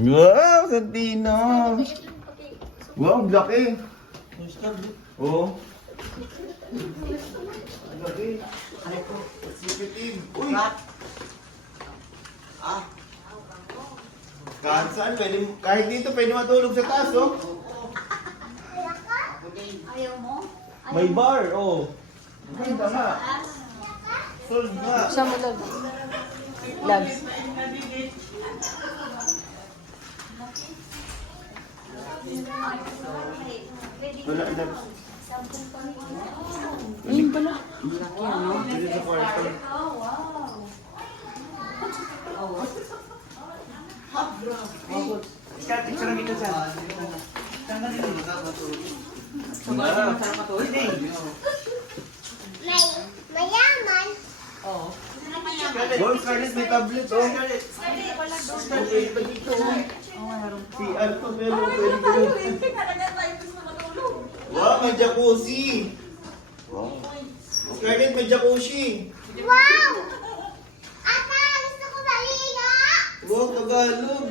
Wow, Santino! Wow, ang laki! Oo. Ang laki. Sipitin. Uy! Kahit saan, kahit dito pwede matulog sa taas, oh. Ayaw mo? May bar, oh. Ganda nga. Solve nga. Buksan mo, Lob. Labs. Wala, love. Ayun pala. Dito sa kwarto. Ikat, picture dito siya. Saan ka dito? Saan ka to? Hindi. Mayaman. Oo. Wow, Scarlett, may tablet, oh. Okay, ito dito, oh. Si Alto, pero pwede ko. Wow, may jacuzzi. Wow. Scarlett, may jacuzzi. Wow! Ata, gusto ko maligo! Wow, Tagalog.